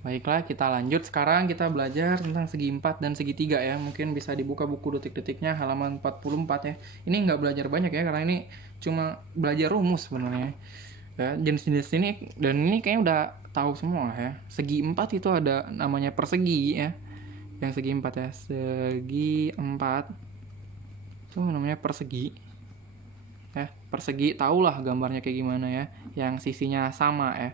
Baiklah, kita lanjut. Sekarang kita belajar tentang segi 4 dan segi 3 ya. Mungkin bisa dibuka buku detik-detiknya halaman 44 ya. Ini nggak belajar banyak ya, karena ini cuma belajar rumus sebenarnya. Ya, jenis-jenis ini, dan ini kayaknya udah tahu semua ya. Segi 4 itu ada namanya persegi ya. Yang segi 4 ya. Segi 4 itu namanya persegi. Ya, persegi tahulah gambarnya kayak gimana ya. Yang sisinya sama ya.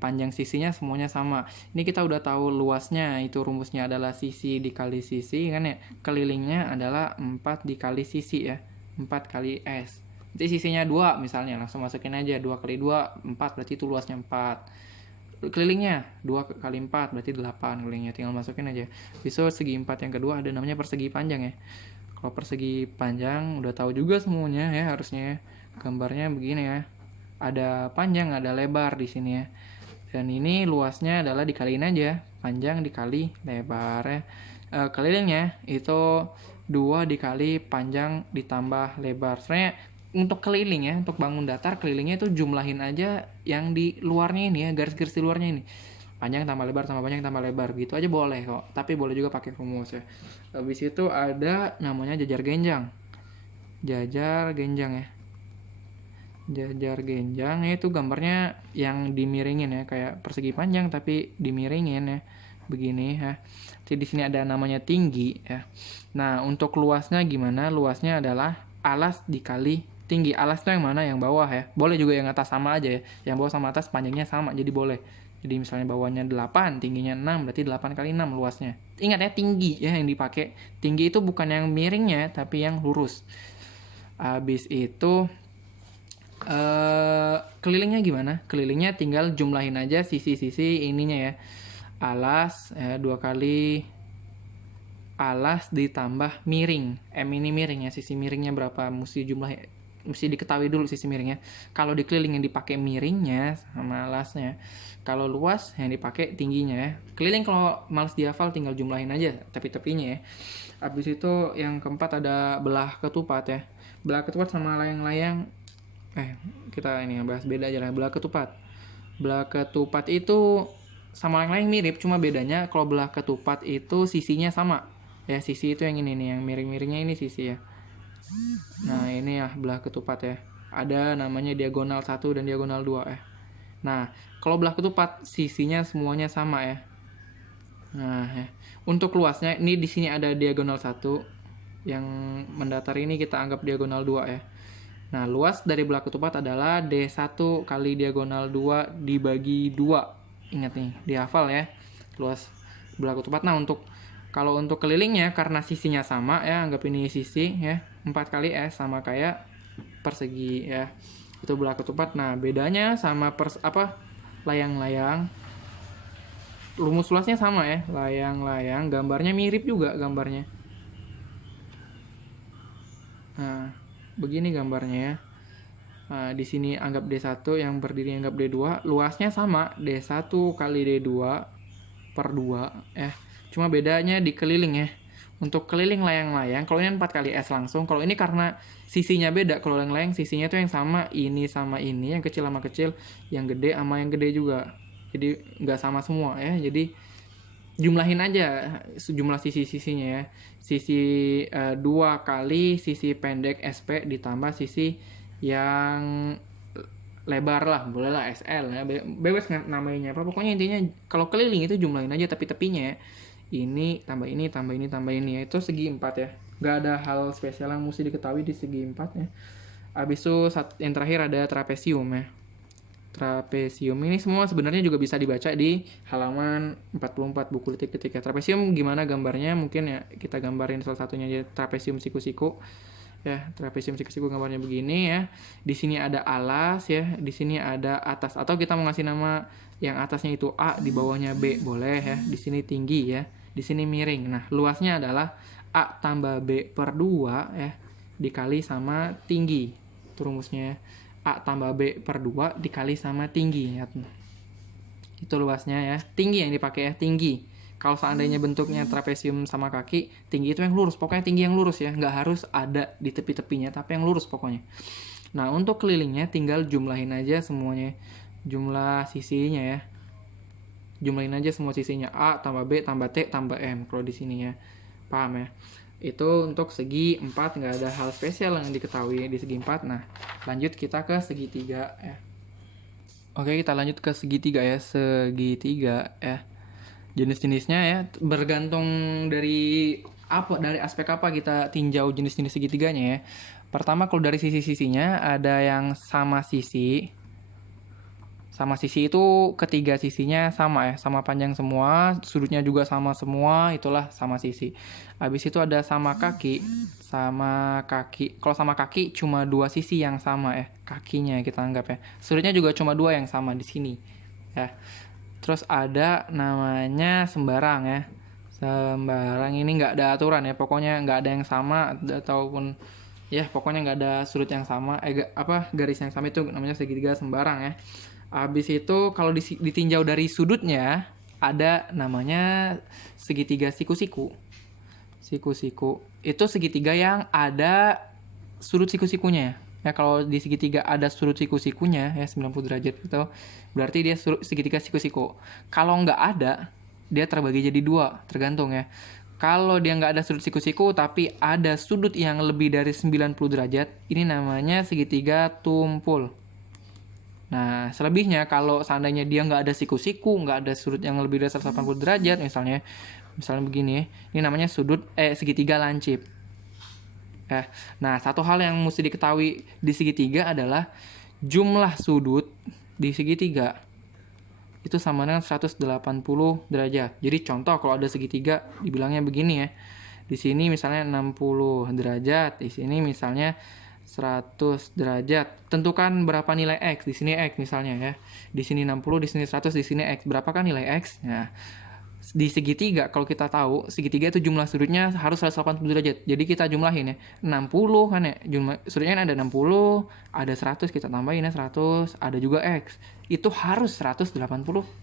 Panjang sisinya semuanya sama. Ini kita udah tahu luasnya, itu rumusnya adalah sisi dikali sisi kan ya. Kelilingnya adalah 4 dikali sisi ya. 4 kali S. Nanti sisinya 2 misalnya, langsung masukin aja 2 kali 2 4, berarti itu luasnya 4. Kelilingnya 2 kali 4 berarti 8 kelilingnya, tinggal masukin aja. Besok segi 4 yang kedua ada namanya persegi panjang ya. Kalau persegi panjang udah tahu juga semuanya ya harusnya ya. Gambarnya begini ya. Ada panjang, ada lebar di sini ya. Dan ini luasnya adalah dikaliin aja, panjang dikali lebar ya. Kelilingnya itu 2 dikali panjang ditambah lebar. Sebenarnya untuk keliling ya, untuk bangun datar kelilingnya itu jumlahin aja yang di luarnya ini ya, garis-garis di luarnya ini. Panjang tambah lebar tambah panjang tambah lebar, gitu aja boleh kok. Tapi boleh juga pakai rumus ya. Habis itu ada namanya jajar genjang. Jajar genjang ya. Jajar genjang ya, itu gambarnya yang dimiringin ya, kayak persegi panjang tapi dimiringin ya, begini ya. Jadi di sini ada namanya tinggi ya. Nah, untuk luasnya gimana? Luasnya adalah alas dikali tinggi. Alas itu yang mana? Yang bawah ya. Boleh juga yang atas sama aja ya. Yang bawah sama atas panjangnya sama, jadi boleh. Jadi misalnya bawahnya 8, tingginya 6, berarti 8 kali 6 luasnya. Ingat ya, tinggi ya yang dipakai. Tinggi itu bukan yang miringnya, tapi yang lurus. Habis itu kelilingnya gimana? Kelilingnya tinggal jumlahin aja sisi-sisi ininya ya. Alas 2 kali alas ditambah miring. M ini miring ya, sisi miringnya berapa? Mesti diketahui dulu sisi miringnya. Kalau di keliling yang dipakai miringnya sama alasnya. Kalau luas yang dipakai tingginya ya. Keliling kalau males dihafal tinggal jumlahin aja tepi-tepinya ya. Habis itu yang keempat ada belah ketupat ya. Belah ketupat sama layang-layang kita ini bahas beda aja lah. Belah ketupat itu sama layang-layang mirip, cuma bedanya kalau belah ketupat itu sisinya sama ya. Sisi itu yang ini nih, yang miring-miringnya ini sisi ya. Nah, ini ya belah ketupat ya. Ada namanya diagonal 1 dan diagonal 2 ya. Nah, kalau belah ketupat sisinya semuanya sama ya. Nah, ya. Untuk luasnya ini di sini ada diagonal 1, yang mendatar ini kita anggap diagonal 2 ya. Nah, luas dari belah ketupat adalah D1 kali diagonal 2 dibagi 2. Ingat nih, dihafal ya. Luas belah ketupat. Nah, kalau untuk kelilingnya karena sisinya sama ya, anggap ini sisi ya. 4 kali S sama kayak persegi ya. Itu belah ketupat. Nah, bedanya sama layang-layang. Rumus luasnya sama ya. Layang-layang gambarnya mirip juga gambarnya. Nah, begini gambarnya ya. Nah, di sini anggap D1, yang berdiri anggap D2, luasnya sama, D1 kali D2 per 2 ya. Cuma bedanya di keliling ya. Untuk keliling layang-layang, kalau ini 4 kali S langsung, kalau ini karena sisinya beda. Kalau layang-layang sisinya itu yang sama ini, yang kecil sama kecil, yang gede sama yang gede juga. Jadi nggak sama semua ya. Jadi jumlahin aja jumlah sisi-sisinya ya. Sisi 2 kali sisi pendek SP ditambah sisi yang lebar lah, boleh lah SL ya, bebas namanya apa. Pokoknya intinya kalau keliling itu jumlahin aja tepi-tepinya ya. Ini tambah ini tambah ini tambah ini ya. Itu segi 4 ya. Gak ada hal spesial yang mesti diketahui di segi 4 ya. Abis itu yang terakhir ada trapesium ya. Trapesium ini semua sebenarnya juga bisa dibaca di halaman 44 buku detik-detik ya. Trapesium gimana gambarnya? Mungkin ya kita gambarin salah satunya aja, trapesium siku-siku. Ya, trapesium siku-siku gambarnya begini ya. Di sini ada alas ya, di sini ada atas, atau kita mau ngasih nama yang atasnya itu A, di bawahnya B, boleh ya. Di sini tinggi ya, di sini miring. Nah, luasnya adalah A tambah B per 2 ya, dikali sama tinggi. Itu rumusnya ya. A tambah B per 2 dikali sama tinggi ya. Itu luasnya ya. Tinggi yang dipakai ya, tinggi. Kalau seandainya bentuknya trapesium sama kaki, tinggi itu yang lurus. Pokoknya tinggi yang lurus ya. Nggak harus ada di tepi-tepinya, tapi yang lurus pokoknya. Nah, untuk kelilingnya tinggal jumlahin aja semuanya. Jumlah sisinya ya. jumlahin aja semua sisinya, A tambah B tambah T tambah M kalau di sini ya. Paham ya? Itu untuk segi 4, nggak ada hal spesial yang diketahui di segi 4. Nah, lanjut kita ke segitiga ya. Oke, kita lanjut ke segitiga ya. Segitiga ya. Jenis-jenisnya ya bergantung dari aspek apa kita tinjau jenis-jenis segitiganya ya. Pertama, kalau dari sisi-sisinya ada yang sama sisi. Sama sisi itu ketiga sisinya sama ya, sama panjang semua, sudutnya juga sama semua, itulah sama sisi. Habis itu ada sama kaki. Kalau sama kaki cuma 2 sisi yang sama ya, kakinya kita anggap ya. Sudutnya juga cuma 2 yang sama di sini ya. Terus ada namanya sembarang ya. Sembarang ini nggak ada aturan ya, pokoknya nggak ada yang sama ataupun ya pokoknya nggak ada sudut yang sama, garis yang sama, itu namanya segitiga sembarang ya. Habis itu kalau ditinjau dari sudutnya ada namanya segitiga siku-siku. Siku-siku itu segitiga yang ada sudut siku-sikunya ya. Kalau di segitiga ada sudut siku-sikunya ya 90 derajat itu berarti dia segitiga siku-siku. Kalau nggak ada, dia terbagi jadi 2, tergantung ya. Kalau dia nggak ada sudut siku-siku tapi ada sudut yang lebih dari 90 derajat, ini namanya segitiga tumpul. Nah, selebihnya kalau seandainya dia nggak ada siku-siku, nggak ada sudut yang lebih dari 180 derajat misalnya begini, ini namanya segitiga lancip. Nah, satu hal yang mesti diketahui di segitiga adalah jumlah sudut di segitiga itu sama dengan 180 derajat. Jadi contoh kalau ada segitiga dibilangnya begini ya. Di sini misalnya 60 derajat, di sini misalnya 100 derajat. Tentukan berapa nilai X. Di sini X misalnya ya. Di sini 60, di sini 100, di sini X. Berapakah nilai X? Nah, di segitiga kalau kita tahu, segitiga itu jumlah sudutnya harus 180 derajat. Jadi kita jumlahin ya. 60 kan ya. Jumlah sudutnya ada 60, ada 100, kita tambahin ya 100, ada juga X. Itu harus 180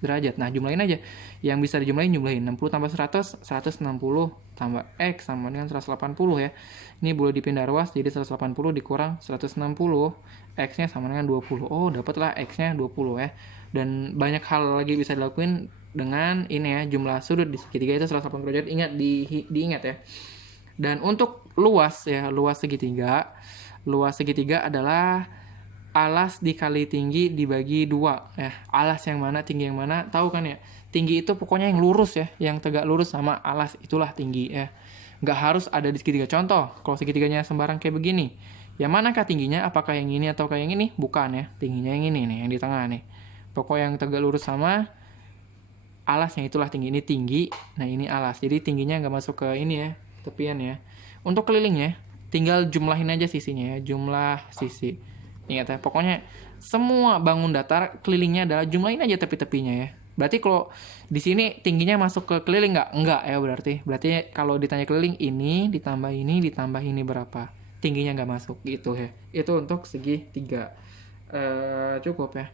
derajat. Nah, jumlahin aja. Yang bisa dijumlahin 60 tambah 100, 160 tambah X sama dengan 180 ya. Ini boleh dipindah ruas jadi 180 dikurang 160, X-nya sama dengan 20. Oh, dapatlah X-nya 20 ya. Dan banyak hal lagi bisa dilakuin dengan ini ya, jumlah sudut di segitiga itu 180 derajat. Ingat diingat ya. Dan untuk luas segitiga adalah alas dikali tinggi dibagi 2 ya. Alas yang mana, tinggi yang mana, tahu kan ya? Tinggi itu pokoknya yang lurus ya, yang tegak lurus, sama alas itulah tinggi ya. Nggak harus ada di segitiga. Contoh, kalau segitiganya sembarang kayak begini, yang manakah tingginya? Apakah yang ini atau kayak yang ini? Bukan ya, tingginya yang ini nih, yang di tengah nih. Pokoknya yang tegak lurus sama alasnya itulah tinggi. Ini tinggi, nah ini alas. Jadi tingginya nggak masuk ke ini ya, tepian ya. Untuk kelilingnya, tinggal jumlahin aja sisinya ya, jumlah sisi. Ingat ya, pokoknya semua bangun datar kelilingnya adalah jumlahin aja tepi-tepinya ya. Berarti kalau di sini tingginya masuk ke keliling nggak? Nggak ya berarti. Berarti kalau ditanya keliling ini ditambah ini berapa? Tingginya nggak masuk gitu ya. Itu untuk segitiga. Cukup ya.